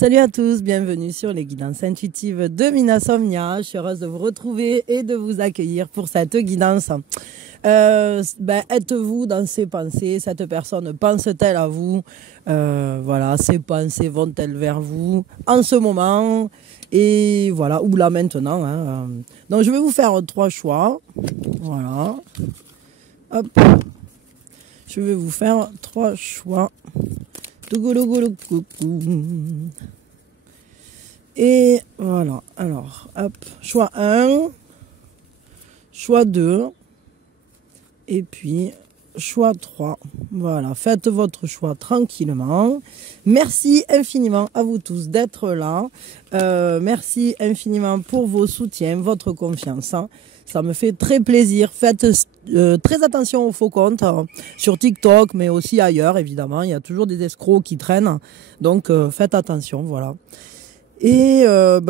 Salut à tous, bienvenue sur les guidances intuitives de Minasomnia. Je suis heureuse de vous retrouver et de vous accueillir pour cette guidance. Êtes-vous dans ses pensées? Cette personne pense-t-elle à vous? Voilà, ses pensées vont-elles vers vous en ce moment? Et voilà, ou là maintenant. Donc je vais vous faire 3 choix. Voilà. Hop. Je vais vous faire 3 choix. Et voilà, alors, hop, choix 1, choix 2, et puis choix 3. Voilà, faites votre choix tranquillement. Merci infiniment à vous tous d'être là. Merci infiniment pour vos soutiens, votre confiance. Ça me fait très plaisir. Faites très attention aux faux comptes sur TikTok, mais aussi ailleurs, évidemment. Il y a toujours des escrocs qui traînent. Donc, faites attention, voilà. Et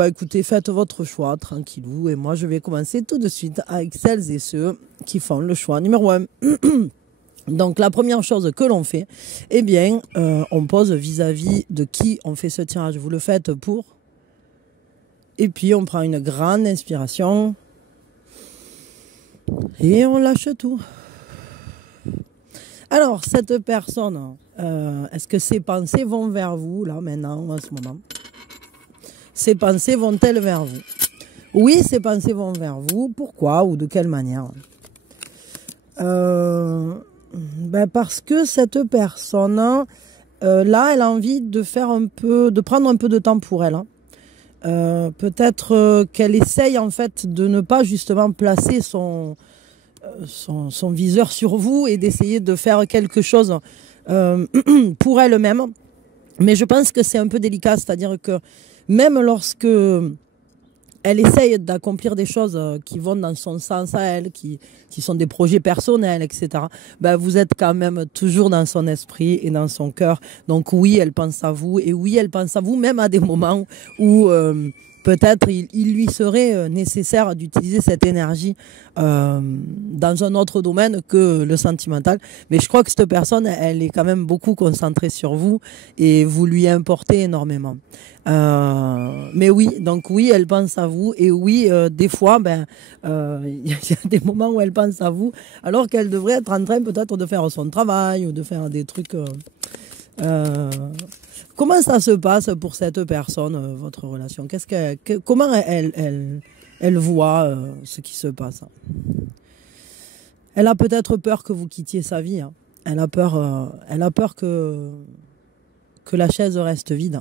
écoutez, faites votre choix, tranquillou. Et moi, je vais commencer tout de suite avec celles et ceux qui font le choix numéro 1. Donc, la première chose que l'on fait, eh bien, on pose vis-à-vis de qui on fait ce tirage. Vous le faites pour. Et puis, on prend une grande inspiration. Et on lâche tout. Alors, cette personne, est-ce que ses pensées vont vers vous, là, maintenant, en ce moment? Ses pensées vont-elles vers vous? Oui, ses pensées vont vers vous. Pourquoi ou de quelle manière? Parce que cette personne, là, elle a envie de prendre un peu de temps pour elle. Peut-être qu'elle essaye en fait de ne pas justement placer son viseur sur vous et d'essayer de faire quelque chose pour elle-même. Mais je pense que c'est un peu délicat, c'est-à-dire que même lorsque elle essaye d'accomplir des choses qui vont dans son sens à elle, qui sont des projets personnels, etc., vous êtes quand même toujours dans son esprit et dans son cœur. Donc oui, elle pense à vous. Et oui, elle pense à vous même à des moments où peut-être il lui serait nécessaire d'utiliser cette énergie dans un autre domaine que le sentimental. Mais je crois que cette personne, elle est quand même beaucoup concentrée sur vous et vous lui importez énormément. Mais oui, donc oui, elle pense à vous. Et oui, des fois, il y a des moments où elle pense à vous alors qu'elle devrait être en train peut-être de faire son travail ou de faire des trucs... Comment ça se passe pour cette personne, votre relation? Comment elle voit ce qui se passe? Elle a peut-être peur que vous quittiez sa vie. Elle a peur que la chaise reste vide.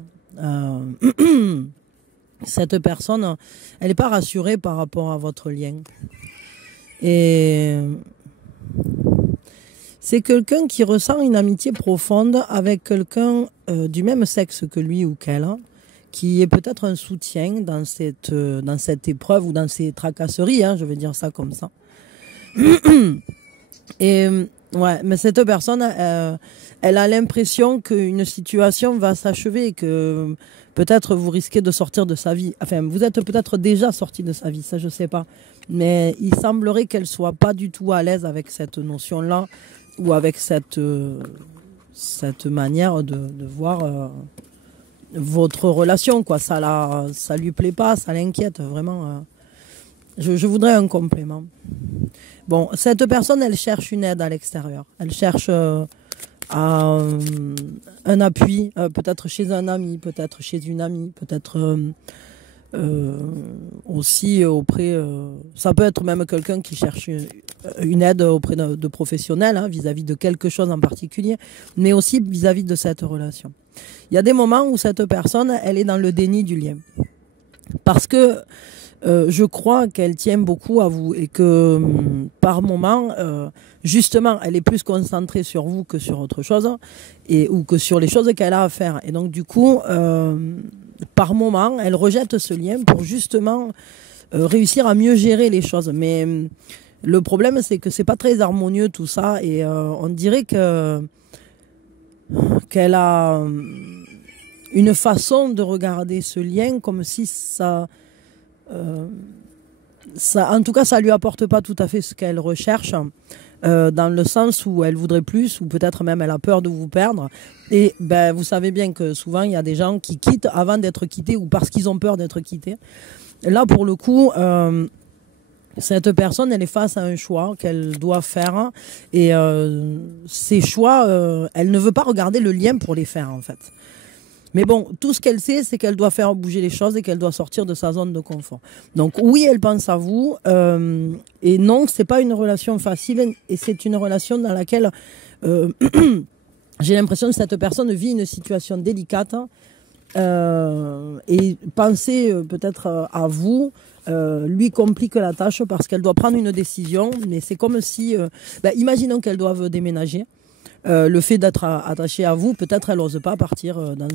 Cette personne, elle n'est pas rassurée par rapport à votre lien. Et c'est quelqu'un qui ressent une amitié profonde avec quelqu'un du même sexe que lui ou qu'elle, qui est peut-être un soutien dans cette épreuve ou dans ces tracasseries, je vais dire ça comme ça. Et ouais, mais cette personne, elle a l'impression qu'une situation va s'achever et que peut-être vous risquez de sortir de sa vie. Enfin, vous êtes peut-être déjà sorti de sa vie, ça je sais pas. Mais il semblerait qu'elle soit pas du tout à l'aise avec cette notion-là ou avec cette manière de voir votre relation, quoi. Ça lui plaît pas, ça l'inquiète vraiment. Je voudrais un complément. Bon, cette personne, elle cherche une aide à l'extérieur. Elle cherche un appui, peut-être chez un ami, peut-être chez une amie, peut-être aussi auprès... ça peut être même quelqu'un qui cherche une aide auprès de professionnels, vis-à-vis de quelque chose en particulier, mais aussi vis-à-vis de cette relation. Il y a des moments où cette personne, elle est dans le déni du lien. Parce que je crois qu'elle tient beaucoup à vous et que par moment, justement, elle est plus concentrée sur vous que sur autre chose ou que sur les choses qu'elle a à faire. Et donc, du coup, par moment, elle rejette ce lien pour justement réussir à mieux gérer les choses. Mais le problème, c'est que c'est pas très harmonieux tout ça et on dirait qu'elle a une façon de regarder ce lien comme si ça, en tout cas, ça lui apporte pas tout à fait ce qu'elle recherche. dans le sens où elle voudrait plus, ou peut-être même elle a peur de vous perdre. Et ben, vous savez bien que souvent, il y a des gens qui quittent avant d'être quittés ou parce qu'ils ont peur d'être quittés. Là, pour le coup, cette personne, elle est face à un choix qu'elle doit faire. Et ces choix, elle ne veut pas regarder le lien pour les faire, en fait. Mais bon, tout ce qu'elle sait, c'est qu'elle doit faire bouger les choses et qu'elle doit sortir de sa zone de confort. Donc oui, elle pense à vous. Et non, c'est pas une relation facile. Et c'est une relation dans laquelle j'ai l'impression que cette personne vit une situation délicate. Et penser peut-être à vous lui complique la tâche parce qu'elle doit prendre une décision. Mais c'est comme si... imaginons qu'elle doive déménager. Le fait d'être attachée à vous, peut-être elle n'ose pas partir dans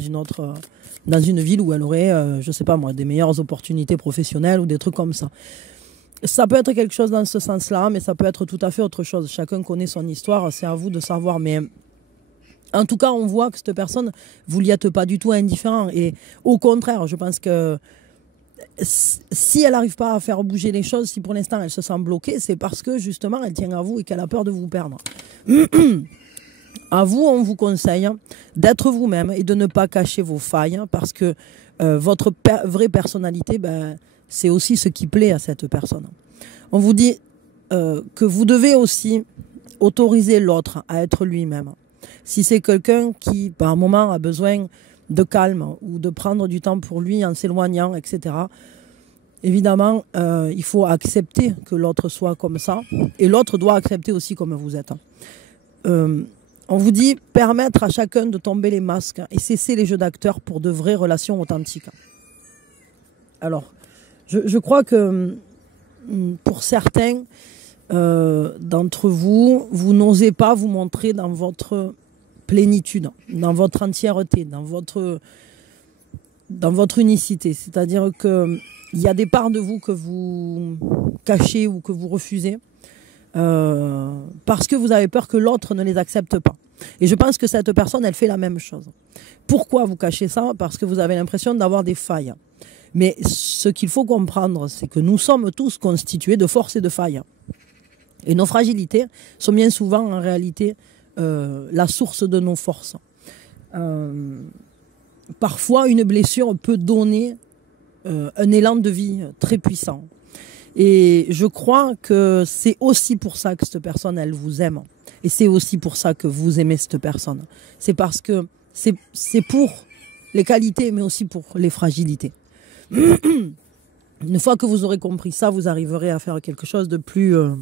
une ville où elle aurait, je sais pas moi, des meilleures opportunités professionnelles ou des trucs comme ça. Ça peut être quelque chose dans ce sens-là, mais ça peut être tout à fait autre chose. Chacun connaît son histoire, c'est à vous de savoir. Mais en tout cas, on voit que cette personne, vous n'y êtes pas du tout indifférent. Et au contraire, je pense que si elle n'arrive pas à faire bouger les choses, si pour l'instant elle se sent bloquée, c'est parce que justement elle tient à vous et qu'elle a peur de vous perdre. À vous, on vous conseille d'être vous-même et de ne pas cacher vos failles parce que votre vraie personnalité, c'est aussi ce qui plaît à cette personne. On vous dit que vous devez aussi autoriser l'autre à être lui-même. Si c'est quelqu'un qui, par un moment, a besoin de calme ou de prendre du temps pour lui en s'éloignant, etc., évidemment, il faut accepter que l'autre soit comme ça et l'autre doit accepter aussi comme vous êtes. On vous dit permettre à chacun de tomber les masques et cesser les jeux d'acteurs pour de vraies relations authentiques. Alors, je crois que pour certains d'entre vous, vous n'osez pas vous montrer dans votre plénitude, dans votre entièreté, dans votre unicité. C'est-à-dire qu'il y a des parts de vous que vous cachez ou que vous refusez. Parce que vous avez peur que l'autre ne les accepte pas. Et je pense que cette personne, elle fait la même chose. Pourquoi vous cachez ça? Parce que vous avez l'impression d'avoir des failles. Mais ce qu'il faut comprendre, c'est que nous sommes tous constitués de forces et de failles. Et nos fragilités sont bien souvent en réalité la source de nos forces. Parfois, une blessure peut donner un élan de vie très puissant. Et je crois que c'est aussi pour ça que cette personne, elle vous aime. Et c'est aussi pour ça que vous aimez cette personne. C'est parce que c'est pour les qualités, mais aussi pour les fragilités. Une fois que vous aurez compris ça, vous arriverez à faire quelque chose de plus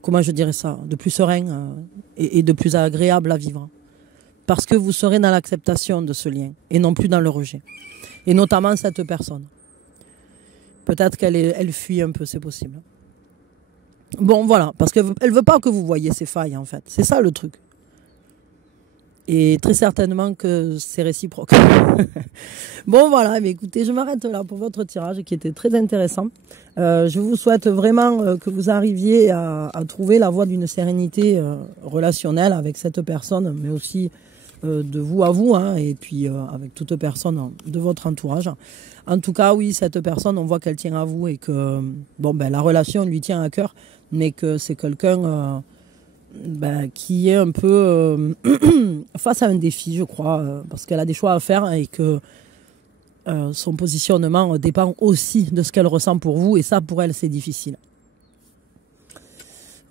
comment je dirais ça, de plus serein et de plus agréable à vivre. Parce que vous serez dans l'acceptation de ce lien et non plus dans le rejet. Et notamment cette personne. Peut-être qu'elle fuit un peu, c'est possible. Bon, voilà, parce qu'elle ne veut pas que vous voyiez ses failles, en fait. C'est ça le truc. Et très certainement que c'est réciproque. Bon, voilà, mais écoutez, je m'arrête là pour votre tirage qui était très intéressant. Je vous souhaite vraiment que vous arriviez à trouver la voie d'une sérénité relationnelle avec cette personne, mais aussi de vous à vous, hein, et puis avec toute personne de votre entourage. En tout cas, oui, cette personne, on voit qu'elle tient à vous et que la relation lui tient à cœur, mais que c'est quelqu'un qui est un peu face à un défi, je crois, parce qu'elle a des choix à faire et que son positionnement dépend aussi de ce qu'elle ressent pour vous, et ça, pour elle, c'est difficile.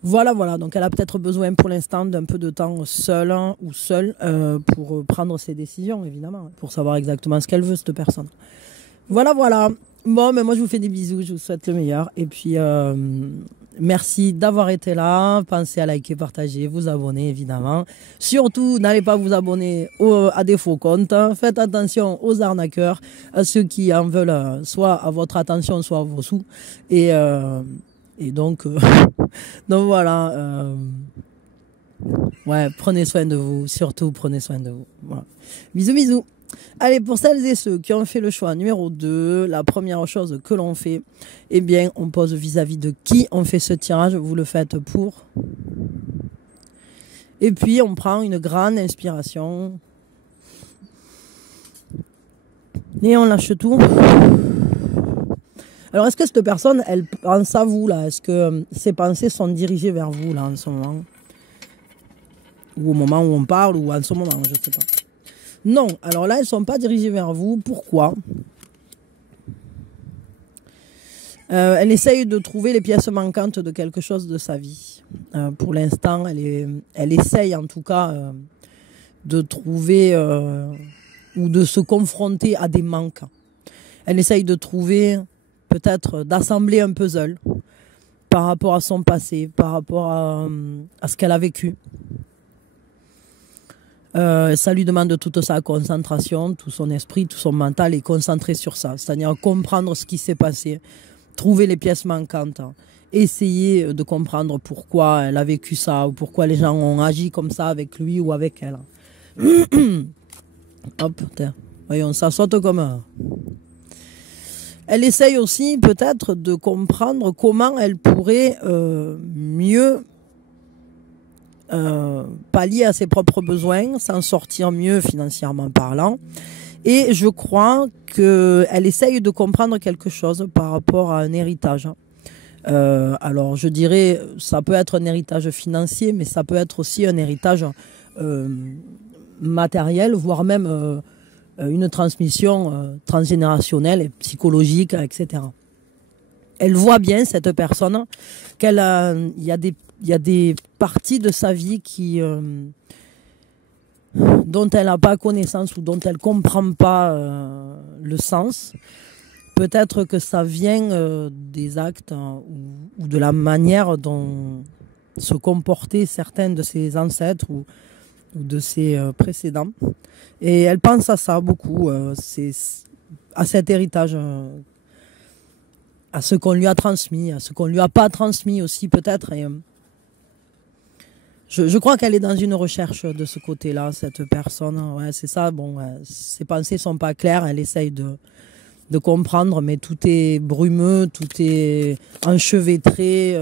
Voilà, donc elle a peut-être besoin pour l'instant d'un peu de temps seule ou seul pour prendre ses décisions, évidemment, pour savoir exactement ce qu'elle veut, cette personne. Voilà. Bon, mais moi je vous fais des bisous, je vous souhaite le meilleur. Et puis, merci d'avoir été là. Pensez à liker, partager, vous abonner, évidemment. Surtout, n'allez pas vous abonner à des faux comptes. Faites attention aux arnaqueurs, à ceux qui en veulent soit à votre attention, soit à vos sous. Et donc, donc voilà. Prenez soin de vous. Surtout, prenez soin de vous. Voilà. Bisous. Allez, pour celles et ceux qui ont fait le choix numéro 2, la première chose que l'on fait, on pose vis-à-vis de qui on fait ce tirage. Vous le faites pour. Et puis, on prend une grande inspiration. Et on lâche tout. Alors, est-ce que cette personne, elle pense à vous, là? Est-ce que ses pensées sont dirigées vers vous, là, en ce moment? Ou au moment où on parle, ou en ce moment, je ne sais pas. Non, alors là, elles ne sont pas dirigées vers vous. Pourquoi? Elle essaye de trouver les pièces manquantes de quelque chose de sa vie. Pour l'instant, elle essaye en tout cas de trouver ou de se confronter à des manques. Elle essaye de trouver, peut-être, d'assembler un puzzle par rapport à son passé, par rapport à ce qu'elle a vécu. Ça lui demande toute sa concentration, tout son esprit, tout son mental est concentré sur ça. C'est-à-dire comprendre ce qui s'est passé, trouver les pièces manquantes, essayer de comprendre pourquoi elle a vécu ça ou pourquoi les gens ont agi comme ça avec lui ou avec elle. Hop, voyons, ça saute comme un... Elle essaye aussi peut-être de comprendre comment elle pourrait mieux pallier à ses propres besoins, s'en sortir mieux financièrement parlant. Et je crois qu'elle essaye de comprendre quelque chose par rapport à un héritage. Alors je dirais, ça peut être un héritage financier, mais ça peut être aussi un héritage matériel, voire même une transmission transgénérationnelle et psychologique, etc. Elle voit bien, cette personne, qu'il y a des parties de sa vie dont elle n'a pas connaissance ou dont elle ne comprend pas le sens. Peut-être que ça vient des actes ou de la manière dont se comportaient certains de ses ancêtres ou de ses précédents. Et elle pense à ça beaucoup, à cet héritage, à ce qu'on lui a transmis, à ce qu'on ne lui a pas transmis aussi peut-être. Et je crois qu'elle est dans une recherche de ce côté-là, cette personne. Ouais, c'est ça, bon, ses pensées ne sont pas claires, elle essaye de comprendre, mais tout est brumeux, tout est enchevêtré.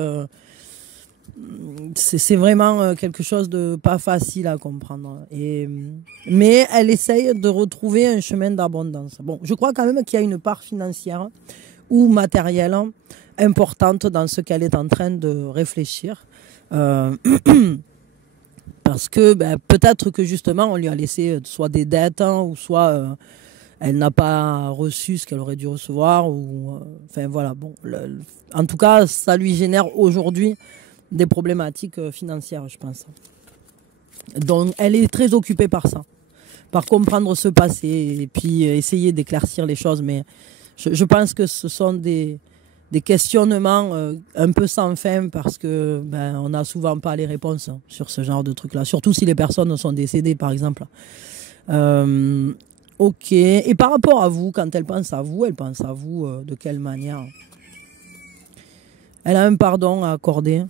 C'est vraiment quelque chose de pas facile à comprendre. Mais elle essaye de retrouver un chemin d'abondance. Bon, je crois quand même qu'il y a une part financière ou matérielle importante dans ce qu'elle est en train de réfléchir. Parce que peut-être que justement on lui a laissé soit des dettes ou soit elle n'a pas reçu ce qu'elle aurait dû recevoir. Enfin voilà, bon, en tout cas ça lui génère aujourd'hui des problématiques financières, je pense. Donc elle est très occupée par ça, par comprendre ce passé et puis essayer d'éclaircir les choses. Mais je pense que ce sont des questionnements un peu sans fin parce que on n'a souvent pas les réponses sur ce genre de trucs-là, surtout si les personnes sont décédées, par exemple. Ok. Et par rapport à vous, quand elle pense à vous de quelle manière? Elle a un pardon à accorder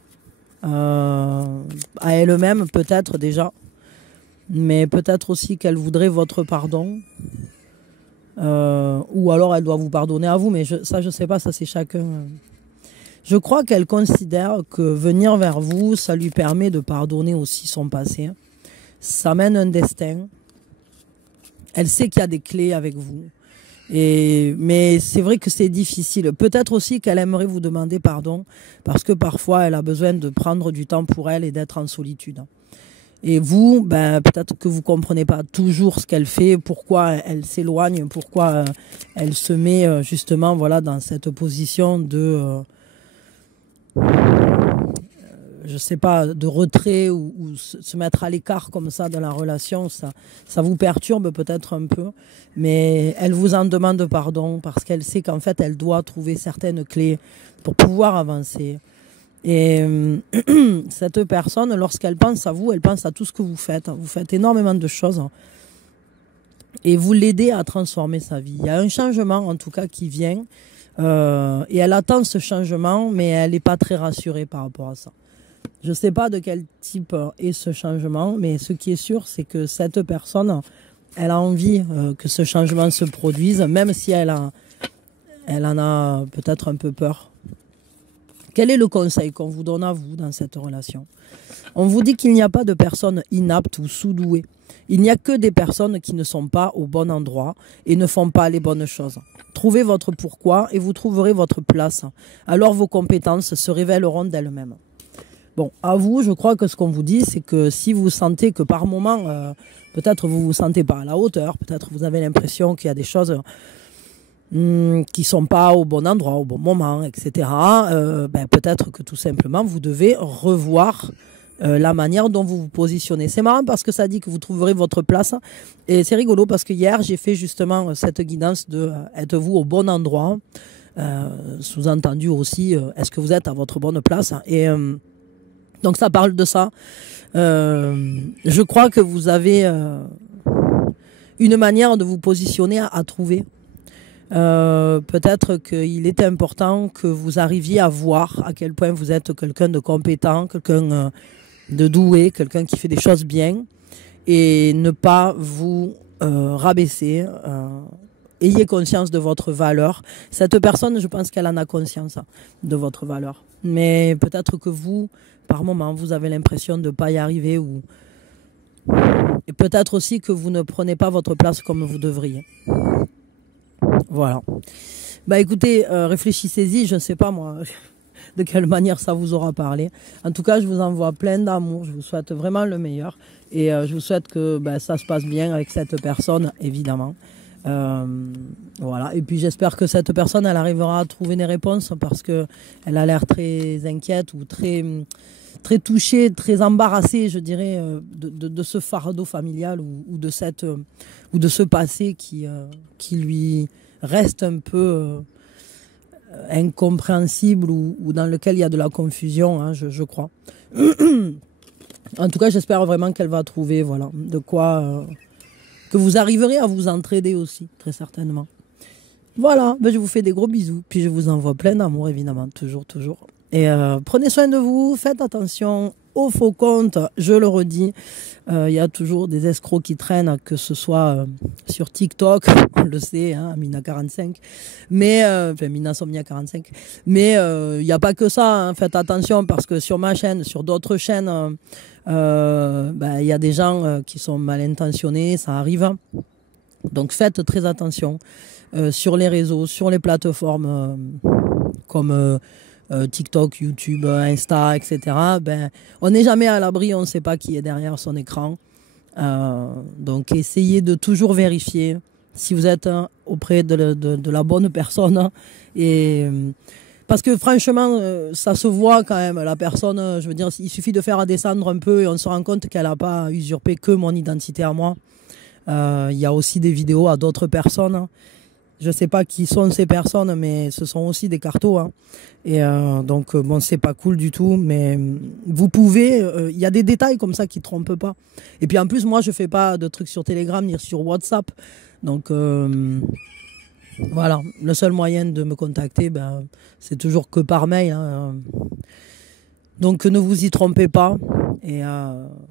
à elle-même peut-être déjà, mais peut-être aussi qu'elle voudrait votre pardon. Ou alors elle doit vous pardonner à vous, mais ça je sais pas, ça c'est chacun. Je crois qu'elle considère que venir vers vous, ça lui permet de pardonner aussi son passé. Ça mène un destin. Elle sait qu'il y a des clés avec vous. Mais c'est vrai que c'est difficile. Peut-être aussi qu'elle aimerait vous demander pardon, parce que parfois elle a besoin de prendre du temps pour elle et d'être en solitude. Et vous, peut-être que vous ne comprenez pas toujours ce qu'elle fait, pourquoi elle s'éloigne, pourquoi elle se met justement voilà, dans cette position de, je sais pas, de retrait ou se mettre à l'écart comme ça de la relation. Ça vous perturbe peut-être un peu, mais elle vous en demande pardon parce qu'elle sait qu'en fait elle doit trouver certaines clés pour pouvoir avancer. Et cette personne, lorsqu'elle pense à vous, elle pense à tout ce que vous faites. Vous faites énormément de choses et vous l'aidez à transformer sa vie. Il y a un changement en tout cas qui vient et elle attend ce changement, mais elle n'est pas très rassurée par rapport à ça. Je ne sais pas de quel type est ce changement, mais ce qui est sûr, c'est que cette personne, elle a envie que ce changement se produise, même si elle en a peut-être un peu peur. Quel est le conseil qu'on vous donne à vous dans cette relation? On vous dit qu'il n'y a pas de personnes inaptes ou sous-douées. Il n'y a que des personnes qui ne sont pas au bon endroit et ne font pas les bonnes choses. Trouvez votre pourquoi et vous trouverez votre place. Alors vos compétences se révéleront d'elles-mêmes. Bon, à vous, je crois que ce qu'on vous dit, c'est que si vous sentez que par moment, peut-être vous vous sentez pas à la hauteur, peut-être vous avez l'impression qu'il y a des choses qui sont pas au bon endroit, au bon moment, etc. Peut-être que tout simplement, vous devez revoir la manière dont vous vous positionnez. C'est marrant parce que ça dit que vous trouverez votre place. Et c'est rigolo parce que hier, j'ai fait justement cette guidance de êtes-vous au bon endroit. Sous-entendu aussi, est-ce que vous êtes à votre bonne place? Et donc ça parle de ça. Je crois que vous avez une manière de vous positionner à trouver. Peut-être qu'il est important que vous arriviez à voir à quel point vous êtes quelqu'un de compétent, quelqu'un de doué, quelqu'un qui fait des choses bien et ne pas vous rabaisser. Ayez conscience de votre valeur. Cette personne, je pense qu'elle en a conscience de votre valeur. Mais peut-être que vous, par moment, vous avez l'impression de ne pas y arriver ou et peut-être aussi que vous ne prenez pas votre place comme vous devriez. Voilà. Bah écoutez, réfléchissez-y, je ne sais pas moi de quelle manière ça vous aura parlé. En tout cas, je vous envoie plein d'amour, je vous souhaite vraiment le meilleur et je vous souhaite que ça se passe bien avec cette personne, évidemment. Voilà. Et puis j'espère que cette personne, elle arrivera à trouver des réponses parce que elle a l'air très inquiète ou très touchée, très embarrassée, je dirais, de ce fardeau familial ou de ce passé qui lui reste un peu incompréhensible ou dans lequel il y a de la confusion, hein, je crois. En tout cas, j'espère vraiment qu'elle va trouver, voilà, de quoi que vous arriverez à vous entraider aussi, très certainement. Voilà, je vous fais des gros bisous, puis je vous envoie plein d'amour, évidemment, toujours. Et prenez soin de vous, faites attention aux faux comptes, je le redis. Il y a toujours des escrocs qui traînent, que ce soit sur TikTok, on le sait, hein, Mina45, mais Mina Somnia 45. Mais il n'y a pas que ça, hein, faites attention parce que sur ma chaîne, sur d'autres chaînes, il y a des gens qui sont mal intentionnés, ça arrive. Donc faites très attention sur les réseaux, sur les plateformes comme TikTok, YouTube, Insta, etc. On n'est jamais à l'abri, on ne sait pas qui est derrière son écran. Donc essayez de toujours vérifier si vous êtes auprès de la bonne personne. Et parce que franchement, ça se voit quand même. La personne, je veux dire, il suffit de faire descendre un peu et on se rend compte qu'elle n'a pas usurpé que mon identité à moi. Il y a aussi des vidéos à d'autres personnes. Je ne sais pas qui sont ces personnes, mais ce sont aussi des cartos. Hein. Et donc, c'est pas cool du tout. Mais vous pouvez... Il y a des détails comme ça qui ne trompent pas. Et puis en plus, moi, je ne fais pas de trucs sur Telegram ni sur WhatsApp. Donc, voilà. Le seul moyen de me contacter, c'est toujours que par mail. Hein. Donc, ne vous y trompez pas. Et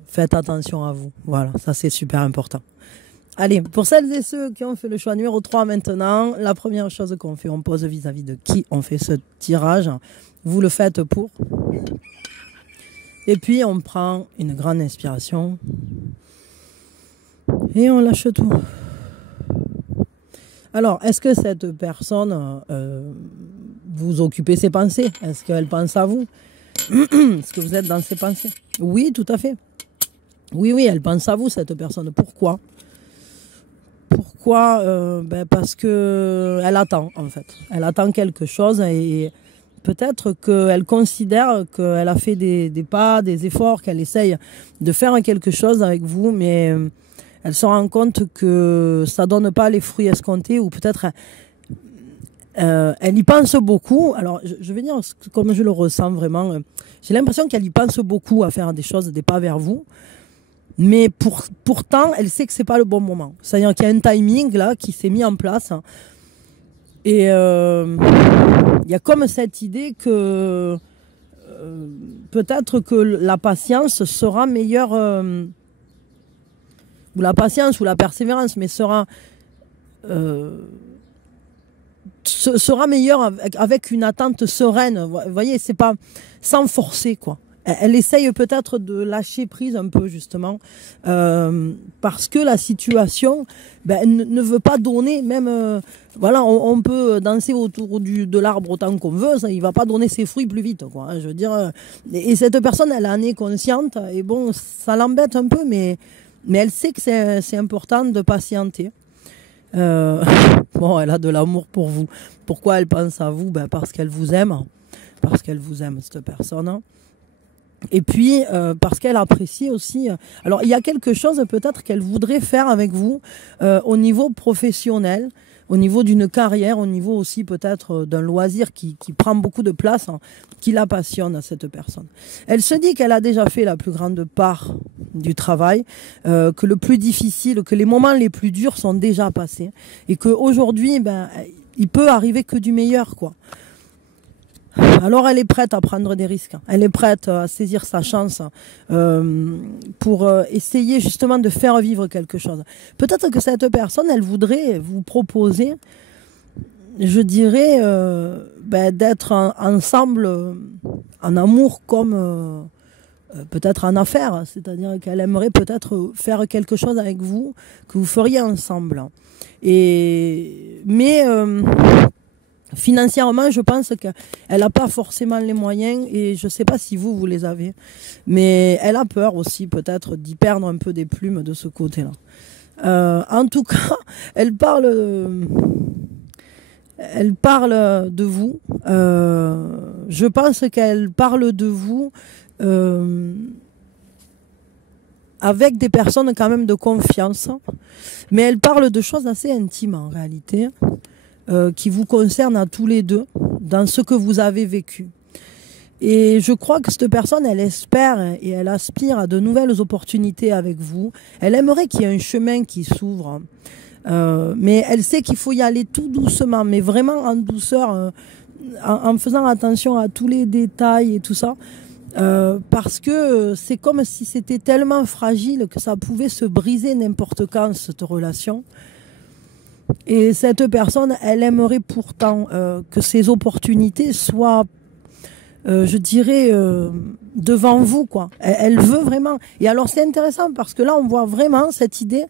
faites attention à vous. Voilà, ça c'est super important. Allez, pour celles et ceux qui ont fait le choix numéro 3 maintenant, la première chose qu'on fait, on pose vis-à-vis de qui on fait ce tirage. Vous le faites pour. Et puis, on prend une grande inspiration. Et on lâche tout. Alors, est-ce que cette personne vous occupez ses pensées? Est-ce qu'elle pense à vous? Est-ce que vous êtes dans ses pensées? Oui, tout à fait. Oui, elle pense à vous, cette personne. Pourquoi? Pourquoi parce que elle attend, en fait. Elle attend quelque chose et peut-être qu'elle considère qu'elle a fait des pas, des efforts, qu'elle essaye de faire quelque chose avec vous, mais elle se rend compte que ça donne pas les fruits escomptés ou peut-être elle y pense beaucoup. Alors, je vais dire comme je le ressens vraiment. J'ai l'impression qu'elle y pense beaucoup à faire des choses, des pas vers vous. Mais pourtant, elle sait que c'est pas le bon moment. C'est-à-dire qu'il y a un timing là qui s'est mis en place. Et il y a comme cette idée que peut-être que la patience sera meilleure, ou la patience ou la persévérance, mais sera sera meilleure avec une attente sereine. Vous voyez, c'est pas sans forcer, quoi. Elle essaye peut-être de lâcher prise un peu, justement, parce que la situation ne veut pas donner, même, voilà, on peut danser autour de l'arbre autant qu'on veut, ça, il va pas donner ses fruits plus vite, quoi, hein, je veux dire. Et cette personne, elle en est consciente, et bon, ça l'embête un peu, mais elle sait que c'est important de patienter. Bon, elle a de l'amour pour vous. Pourquoi elle pense à vous? Parce qu'elle vous aime. Parce qu'elle vous aime, cette personne. Et puis, parce qu'elle apprécie aussi... alors, il y a quelque chose peut-être qu'elle voudrait faire avec vous au niveau professionnel, au niveau d'une carrière, au niveau aussi peut-être d'un loisir qui prend beaucoup de place, hein, qui la passionne à cette personne. Elle se dit qu'elle a déjà fait la plus grande part du travail, que le plus difficile, que les moments les plus durs sont déjà passés, et qu'aujourd'hui, il peut arriver que du meilleur, quoi. Alors elle est prête à prendre des risques, elle est prête à saisir sa chance pour essayer justement de faire vivre quelque chose. Peut-être que cette personne, elle voudrait vous proposer, je dirais, d'être ensemble en amour comme peut-être en affaires, c'est-à-dire qu'elle aimerait peut-être faire quelque chose avec vous, que vous feriez ensemble. Mais financièrement, je pense qu'elle n'a pas forcément les moyens, et je ne sais pas si vous les avez, mais elle a peur aussi peut-être d'y perdre un peu des plumes de ce côté-là. En tout cas, elle parle de vous. Je pense qu'elle parle de vous avec des personnes quand même de confiance, mais elle parle de choses assez intimes en réalité. Qui vous concerne à tous les deux, dans ce que vous avez vécu. Et je crois que cette personne, elle espère et elle aspire à de nouvelles opportunités avec vous. Elle aimerait qu'il y ait un chemin qui s'ouvre. Mais elle sait qu'il faut y aller tout doucement, mais vraiment en douceur, en faisant attention à tous les détails et tout ça. Parce que c'est comme si c'était tellement fragile que ça pouvait se briser n'importe quand, cette relation. Et cette personne, elle aimerait pourtant que ces opportunités soient, je dirais, devant vous, quoi. Elle veut vraiment. Et alors c'est intéressant parce que là, on voit vraiment cette idée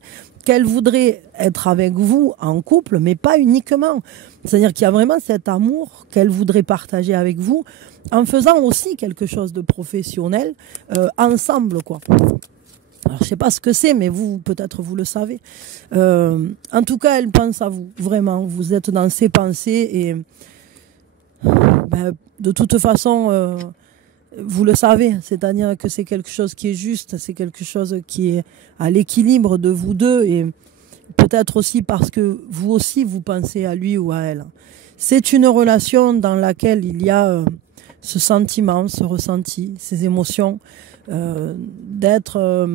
qu'elle voudrait être avec vous en couple, mais pas uniquement. C'est-à-dire qu'il y a vraiment cet amour qu'elle voudrait partager avec vous, en faisant aussi quelque chose de professionnel ensemble, quoi. Alors, je sais pas ce que c'est, mais vous, peut-être, vous le savez. En tout cas, elle pense à vous, vraiment. Vous êtes dans ses pensées et de toute façon, vous le savez. C'est-à-dire que c'est quelque chose qui est juste, c'est quelque chose qui est à l'équilibre de vous deux, et peut-être aussi parce que vous aussi, vous pensez à lui ou à elle. C'est une relation dans laquelle il y a ce sentiment, ce ressenti, ces émotions, d'être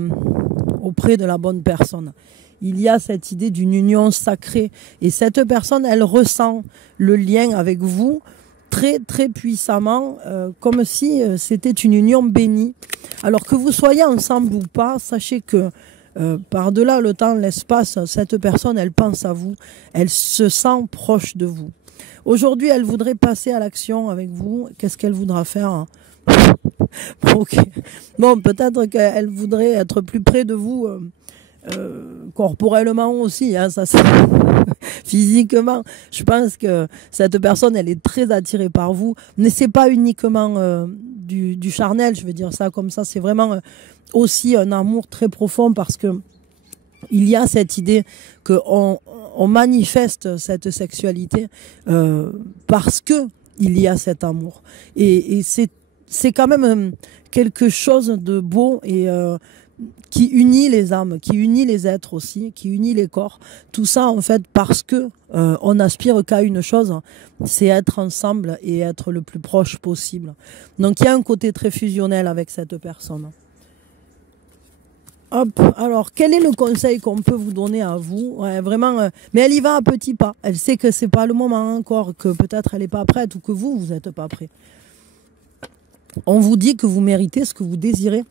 auprès de la bonne personne. Il y a cette idée d'une union sacrée, et cette personne, elle ressent le lien avec vous très très puissamment, comme si c'était une union bénie. Alors que vous soyez ensemble ou pas, sachez que par-delà le temps, l'espace, cette personne, elle pense à vous, elle se sent proche de vous. Aujourd'hui, elle voudrait passer à l'action avec vous. Qu'est-ce qu'elle voudra faire? Okay. Bon, peut-être qu'elle voudrait être plus près de vous, corporellement aussi, hein, ça, physiquement. Je pense que cette personne, elle est très attirée par vous, mais c'est pas uniquement du charnel, je veux dire ça comme ça, c'est vraiment aussi un amour très profond, parce que il y a cette idée qu'on manifeste cette sexualité parce que il y a cet amour, et c'est quand même quelque chose de beau, et qui unit les âmes, qui unit les êtres aussi, qui unit les corps. Tout ça, en fait, parce que on n'aspire qu'à une chose, c'est être ensemble et être le plus proche possible. Donc, il y a un côté très fusionnel avec cette personne. Hop, alors, quel est le conseil qu'on peut vous donner à vous? Ouais, vraiment, mais elle y va à petits pas. Elle sait que c'est pas le moment encore, que peut-être elle n'est pas prête, ou que vous n'êtes pas prêt. On vous dit que vous méritez ce que vous désirez,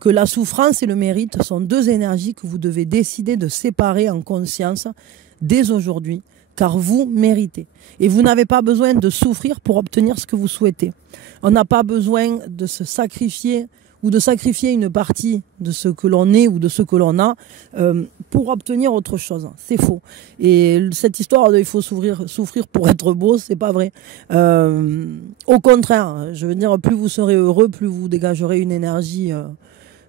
que la souffrance et le mérite sont deux énergies que vous devez décider de séparer en conscience dès aujourd'hui, car vous méritez. Et vous n'avez pas besoin de souffrir pour obtenir ce que vous souhaitez. On n'a pas besoin de se sacrifier ou de sacrifier une partie de ce que l'on est ou de ce que l'on a pour obtenir autre chose. C'est faux. Et cette histoire de il faut souffrir pour être beau, c'est pas vrai. Au contraire, je veux dire, plus vous serez heureux, plus vous dégagerez une énergie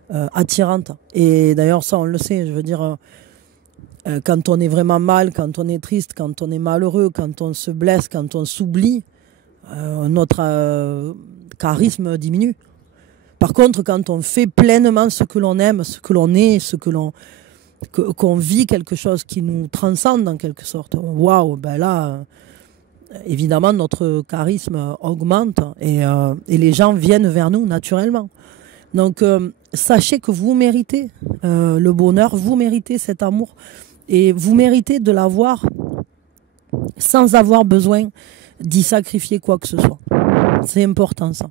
attirante. Et d'ailleurs, ça, on le sait. Je veux dire, quand on est vraiment mal, quand on est triste, quand on est malheureux, quand on se blesse, quand on s'oublie, notre charisme diminue. Par contre, quand on fait pleinement ce que l'on aime, ce que l'on est, qu'on vit quelque chose qui nous transcende en quelque sorte, waouh, ben là, évidemment, notre charisme augmente et les gens viennent vers nous naturellement. Donc, sachez que vous méritez le bonheur, vous méritez cet amour et vous méritez de l'avoir sans avoir besoin d'y sacrifier quoi que ce soit. C'est important ça.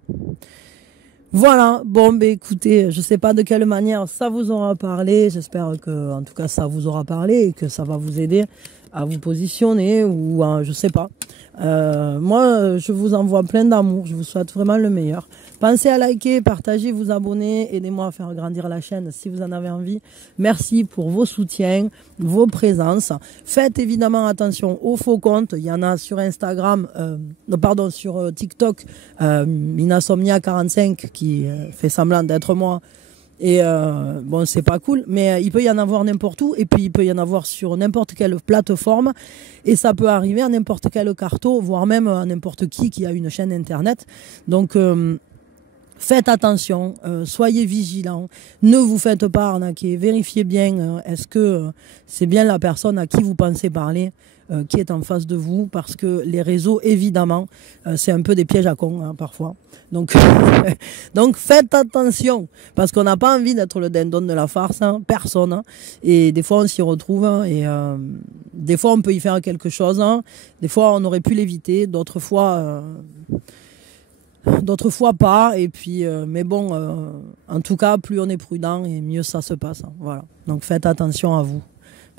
Voilà, bon, ben écoutez, je sais pas de quelle manière ça vous aura parlé. J'espère que, en tout cas, ça vous aura parlé et que ça va vous aider à vous positionner ou à, je sais pas. Moi, je vous envoie plein d'amour. Je vous souhaite vraiment le meilleur. Pensez à liker, partager, vous abonner. Aidez-moi à faire grandir la chaîne si vous en avez envie. Merci pour vos soutiens, vos présences. Faites évidemment attention aux faux comptes. Il y en a sur Instagram, sur TikTok, Minasomnia45 qui fait semblant d'être moi. Et bon, c'est pas cool, mais il peut y en avoir n'importe où, et puis il peut y en avoir sur n'importe quelle plateforme, et ça peut arriver à n'importe quel carto, voire même à n'importe qui a une chaîne internet. Donc faites attention, soyez vigilants, ne vous faites pas arnaquer, vérifiez bien est-ce que c'est bien la personne à qui vous pensez parler qui est en face de vous, parce que les réseaux, évidemment, c'est un peu des pièges à cons hein, parfois. Donc, donc faites attention, parce qu'on n'a pas envie d'être le dindon de la farce, hein, personne. Hein, et des fois, on s'y retrouve, hein, et des fois, on peut y faire quelque chose. Hein, des fois, on aurait pu l'éviter, d'autres fois pas. Et puis, mais bon, en tout cas, plus on est prudent, et mieux ça se passe. Hein, voilà. Donc, faites attention à vous.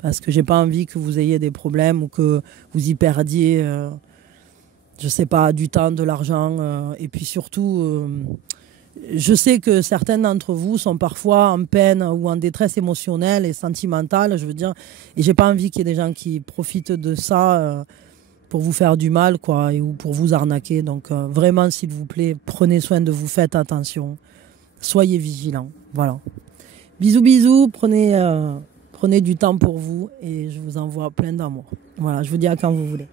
Parce que j'ai pas envie que vous ayez des problèmes ou que vous y perdiez, je sais pas, du temps, de l'argent. Et puis surtout, je sais que certains d'entre vous sont parfois en peine ou en détresse émotionnelle et sentimentale, je veux dire. Et j'ai pas envie qu'il y ait des gens qui profitent de ça pour vous faire du mal, quoi, ou pour vous arnaquer. Donc vraiment, s'il vous plaît, prenez soin de vous, faites attention. Soyez vigilants. Voilà. Bisous, bisous. Prenez du temps pour vous et je vous envoie plein d'amour. Voilà, je vous dis à quand vous voulez.